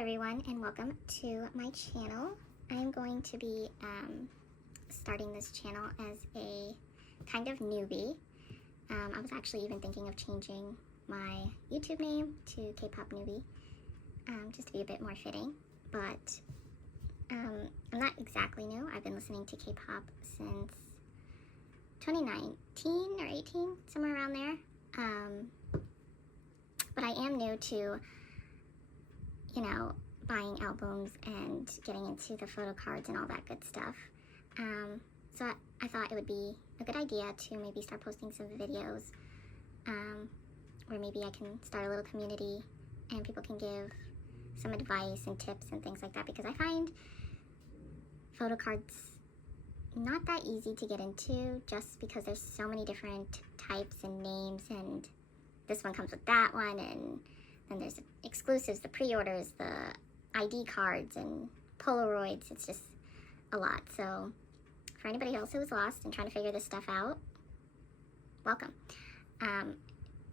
everyone, and welcome to my channel. I'm going to be starting this channel as a kind of newbie. I was actually even thinking of changing my YouTube name to K-pop newbie, just to be a bit more fitting, but I'm not exactly new. I've been listening to K-pop since 2019 or 18, somewhere around there. But I am new to, buying albums and getting into the photo cards and all that good stuff. So I thought it would be a good idea to maybe start posting some videos, or maybe I can start a little community and people can give some advice and tips and things like that, because I find photo cards not that easy to get into, just because there's so many different types and names, and this one comes with that one, and then there's exclusives, the pre-orders, the ID cards, and Polaroids. It's just a lot. So for anybody else who was lost and trying to figure this stuff out, welcome.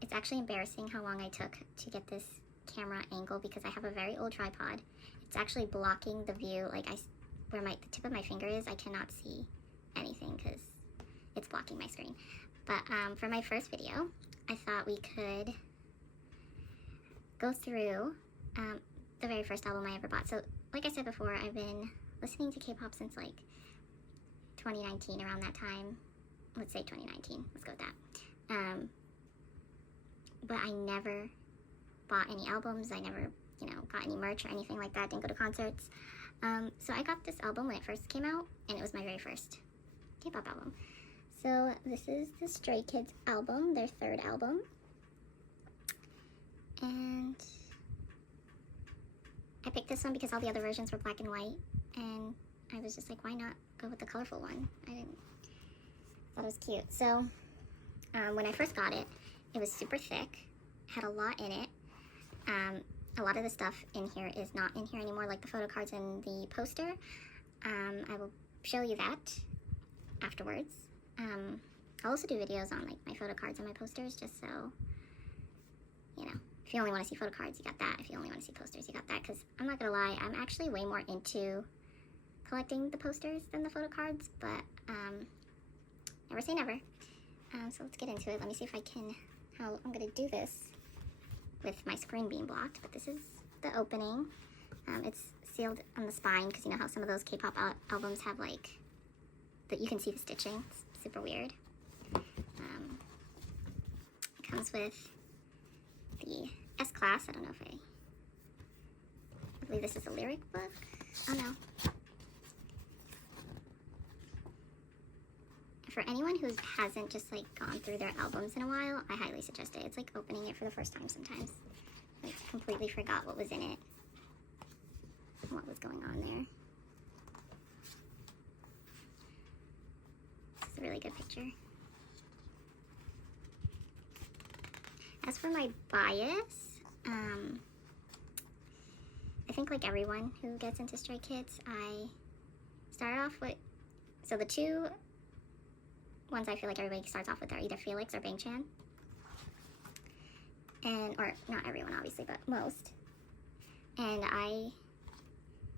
It's actually embarrassing how long I took to get this camera angle, because I have a very old tripod. It's actually blocking the view. Like where the tip of my finger is, I cannot see anything because it's blocking my screen. But for my first video, I thought we could go through the very first album I ever bought. So like I said before, I've been listening to K-pop since like 2019, around that time. Let's say 2019, let's go with that. But I never bought any albums. I never, got any merch or anything like that. Didn't go to concerts. So I got this album when it first came out, and it was my very first K-pop album. So this is the Stray Kids album, their third album. And I picked this one because all the other versions were black and white, and I was just like, why not go with the colorful one? Thought it was cute. So when I first got it, it was super thick, had a lot in it. A lot of the stuff in here is not in here anymore, like the photo cards and the poster. I will show you that afterwards. I'll also do videos on like my photo cards and my posters, just so, if you only want to see photo cards, you got that. If you only want to see posters, you got that. Because I'm not going to lie, I'm actually way more into collecting the posters than the photo cards, but never say never. So let's get into it. Let me see if I can, how I'm going to do this with my screen being blocked. But this is the opening. It's sealed on the spine, because you know how some of those K-pop albums have like, that you can see the stitching. It's super weird. It comes with the S-Class. I don't know if I believe this is a lyric book. Oh no. For anyone who hasn't just like gone through their albums in a while, I highly suggest it. It's like opening it for the first time sometimes. I completely forgot what was in it and what was going on there. This is a really good picture. As for my bias, I think like everyone who gets into Stray Kids, I started off with, so the two ones I feel like everybody starts off with are either Felix or Bang-chan. Or not everyone obviously, but most. And I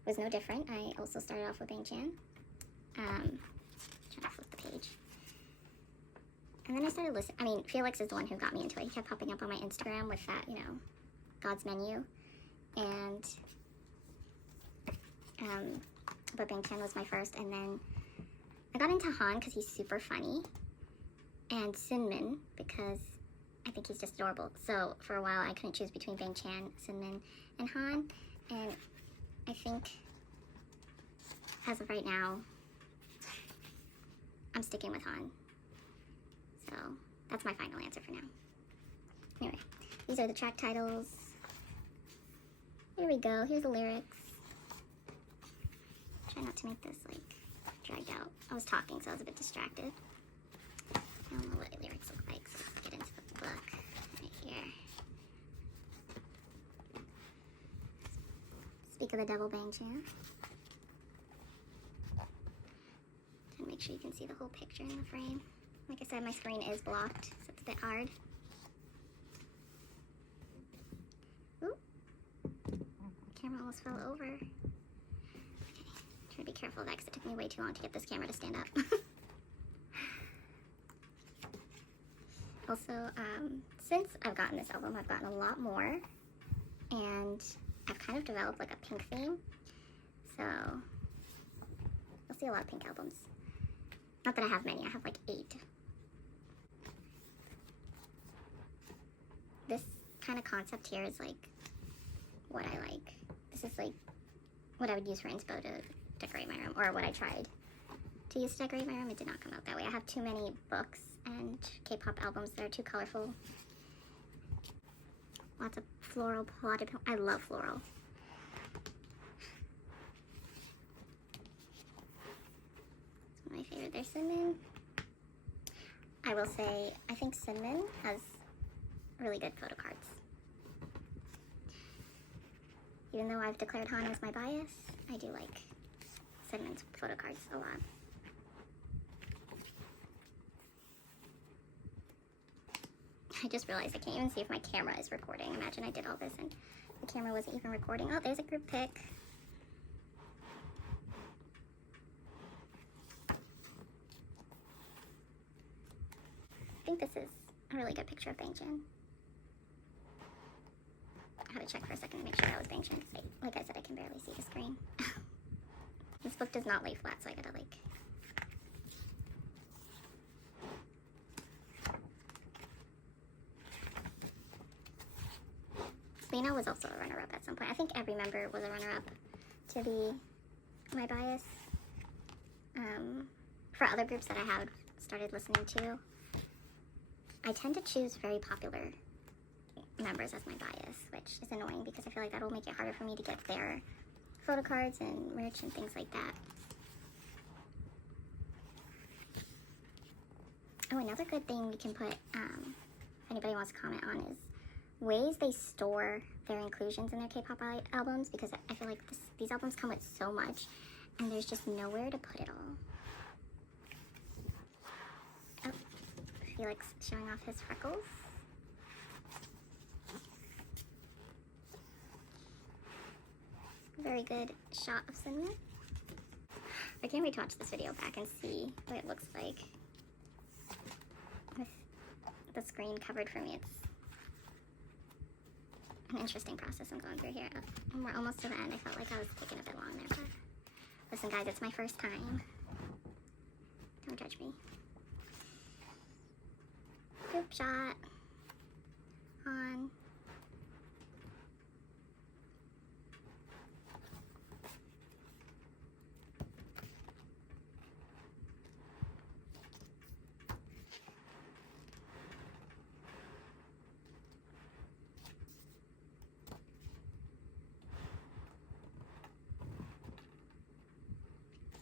was no different. I also started off with Bang-chan. Trying to flip the page. And then I started listening. Felix is the one who got me into it. He kept popping up on my Instagram with that, God's Menu. And, but Bang-chan was my first. And then I got into Han because he's super funny. And Sinmin because I think he's just adorable. So for a while I couldn't choose between Bang-chan, Sinmin, and Han. And I think, as of right now, I'm sticking with Han. So that's my final answer for now. Anyway, these are the track titles. Here we go. Here's the lyrics. Try not to make this like dragged out. I was talking, so I was a bit distracted. I don't know what the lyrics look like, so let's get into the book right here. Speak of the Devil, Bang-chan. Trying to make sure you can see the whole picture in the frame. Like I said, my screen is blocked, so it's a bit hard. Ooh. camera almost fell over. Okay. Try to be careful of that because it took me way too long to get this camera to stand up. Also, since I've gotten this album, I've gotten a lot more, and I've kind of developed like a pink theme, so you'll see a lot of pink albums. Not that I have many, I have like 8. This kind of concept here is like what I like. This is like what I would use for inspo to decorate my room, or what I tried to use to decorate my room. It did not come out that way. I have too many books and K-pop albums that are too colorful. Lots of floral plotted. I love floral. It's my favorite. There's Cinnamon. I will say, I think Cinnamon has really good photo cards. Even though I've declared Han as my bias, I do like Cinnamon's photo cards a lot. I just realized I can't even see if my camera is recording. Imagine I did all this and the camera wasn't even recording. Oh, there's a group pic. I think this is a really good picture of Bangjin. I had to check for a second to make sure that was Bangjin. Like I said, I can barely see the screen. This book does not lay flat, so I gotta like... Lena was also a runner-up at some point. I think every member was a runner-up to be my bias. For other groups that I have started listening to, I tend to choose very popular members as my bias, which is annoying because I feel like that will make it harder for me to get their photo cards and merch and things like that. Oh, another good thing we can put, if anybody wants to comment on, is ways they store their inclusions in their K-pop albums, because I feel like these albums come with so much and there's just nowhere to put it all. Oh, Felix showing off his freckles. Very good shot of Cinnamon. I can't wait to watch this video back and see what it looks like with the screen covered for me. It's an interesting process I'm going through here. And we're almost to the end. I felt like I was taking a bit long there, but listen guys, it's my first time. Don't judge me. Group shot on.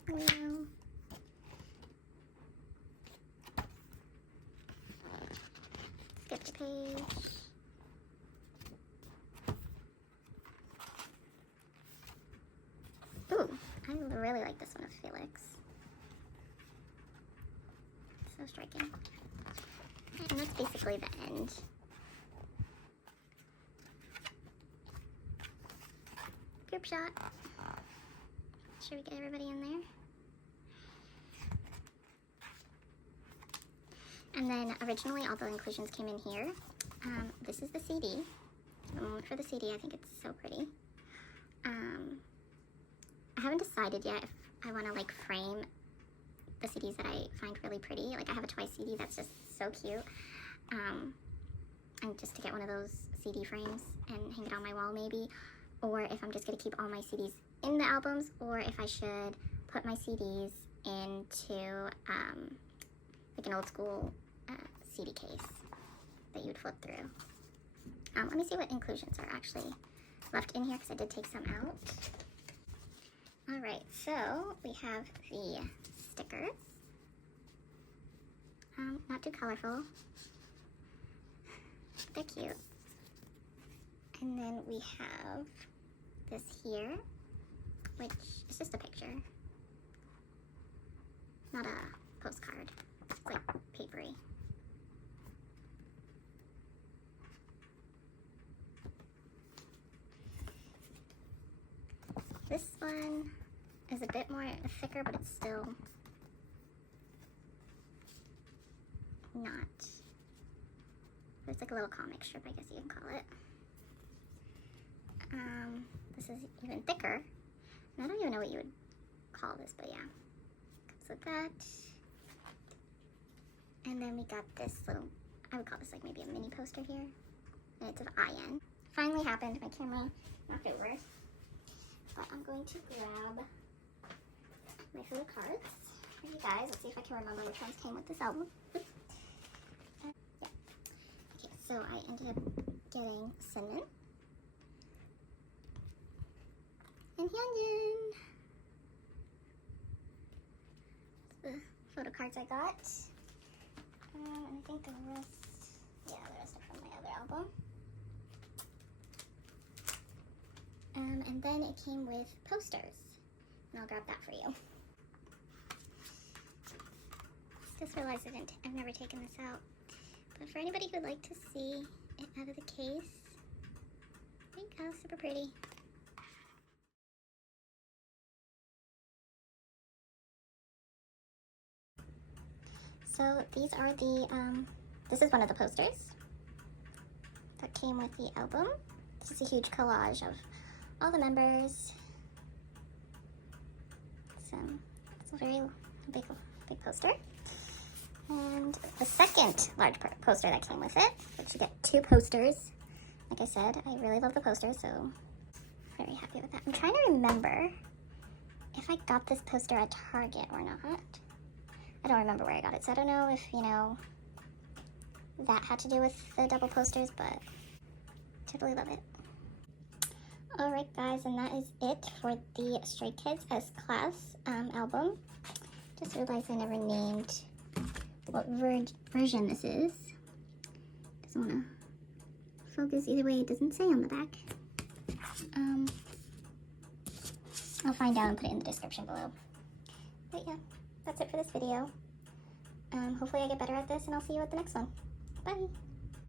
Wow. Skip the page. Ooh, I really like this one of Felix. So striking. And that's basically the end. Group shot. Should we get everybody in there? And then originally all the inclusions came in here. This is the CD. The moment for the CD, I think it's so pretty. I haven't decided yet if I want to like frame the CDs that I find really pretty. Like I have a Twice CD that's just so cute. And just to get one of those CD frames and hang it on my wall maybe. Or if I'm just going to keep all my CDs in the albums, or if I should put my CDs into like an old school CD case that you'd flip through. Let me see what inclusions are actually left in here because I did take some out. Alright, so we have the stickers. Not too colorful. They're cute. And then we have this here, which is just a picture. Not a postcard. It's like papery. This one is a bit more thicker, but it's still not. It's like a little comic strip, I guess you can call it. This is even thicker. And I don't even know what you would call this, but yeah. Comes with that. And then we got this little, I would call this like maybe a mini poster here. And it's an IN. Finally happened, my camera knocked over. But I'm going to grab my photo cards for you guys. Let's see if I can remember which ones came with this album. Yeah. Okay, so I ended up getting Cinnamon and Hyunjin. The photo cards I got. And I think the rest, yeah, the rest are from my other album. And then it came with posters. And I'll grab that for you. Just realized I've never taken this out. But for anybody who'd like to see it out of the case, there you go, super pretty. So these are the, this is one of the posters that came with the album. This is a huge collage of all the members. It's a very big poster. And the second large poster that came with it, which you get 2 posters. Like I said, I really love the poster, so very happy with that. I'm trying to remember if I got this poster at Target or not. I don't remember where I got it, so I don't know if, you know, that had to do with the double posters, but totally love it. Alright guys, and that is it for the Stray Kids as Class album. Just realized I never named what version this is. Doesn't want to focus either way, it doesn't say on the back. I'll find out and put it in the description below. But yeah, that's it for this video. Hopefully I get better at this, and I'll see you at the next one. Bye!